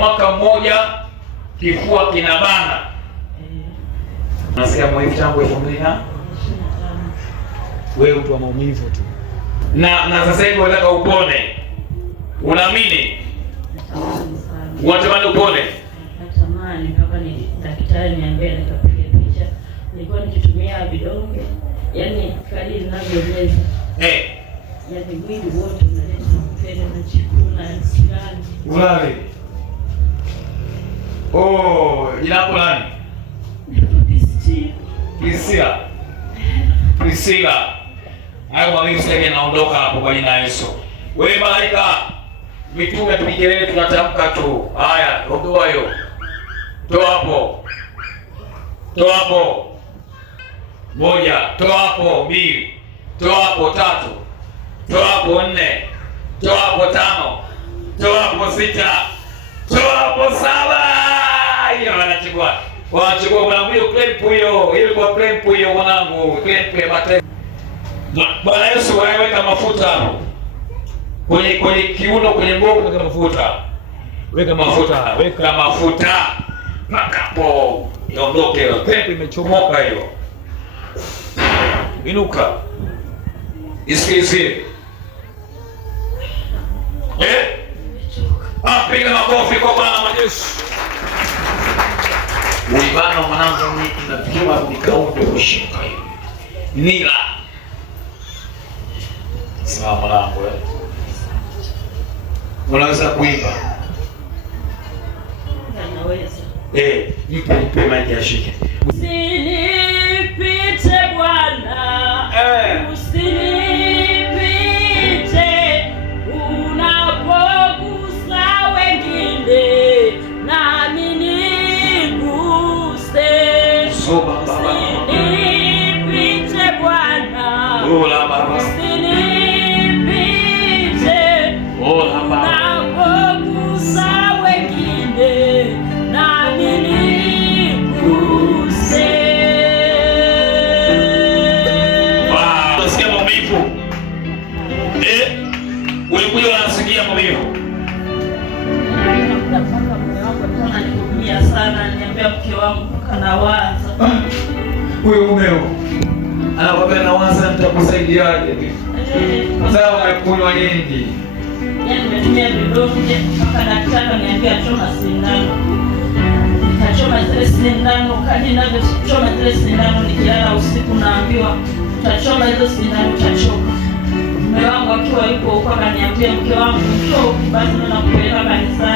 mwaka mmoja kifua kinabana. Nasikia maumivu tangu 2000. Wewe mtu wa maumivu tu. Na sasa hivi unataka upone. Unaamini? Unatamani upone? Natamani mpaka ni daktari niambie nikapiga picha. Nilikuwa nikitumia vidonge. Yaani kadri ninavyoweza. Yaani mwili wote unaleta mpele na chakula na sigani. Ulale. Jina lako nani? Priscilla. Hayo mawili sasa yanaondoka hapo kwa jina la Yesu. Wewe malaika, mitume tukikelele tunatamka tu. Haya, ondoa hiyo. Toa hapo. Toa hapo. 1, toa hapo 2. Toa hapo 3. Toa hapo 4. Toa hapo 5. Toa hapo 6. Toa hapo 7. Hiyo wanachukua. Wanachukua mwanangu hiyo clip hiyo. Ile kwa clip hiyo mwanangu. Clip ya mate. Bwana Yesu weka mafuta hapo. Kwenye kiuno, kwenye mgongo weka mafuta. Weka mafuta, weka mafuta. Makapo. Iondoke hiyo. Clip imechomoka hiyo. Inuka. Isikilize. Piga makofi kwa Bwana wa Yesu. Uibano mwanangu ni tunafikiwa nikaombe kushika hivi. Nila. Sawa mwanangu Unaweza kuimba? Naweza. Mpe maji ashike. Usinipite Bwana. Usinipite unapogusa wengine nami niguse. Usinipite Bwana. Usinipite unapogusa wengine nami niguse. Unasikia maumivu? Ulikuja unasikia maumivu? Mume wangu ananiumia sana, niambia mke wangu kanawaza. Huyo mumeo anakwambia nawaza nitakusaidiaje? Sasa umekunywa nyingi. Yaani nimetumia vidonge mpaka daktari ananiambia choma sindano. Nikachoma zile sindano, kadri ninavyochoma zile sindano nikilala usiku naambiwa utachoma hizo sindano utachoka. Mume wangu akiwa yuko huko akaniambia mke wangu njoo basi na kupeleka kanisani.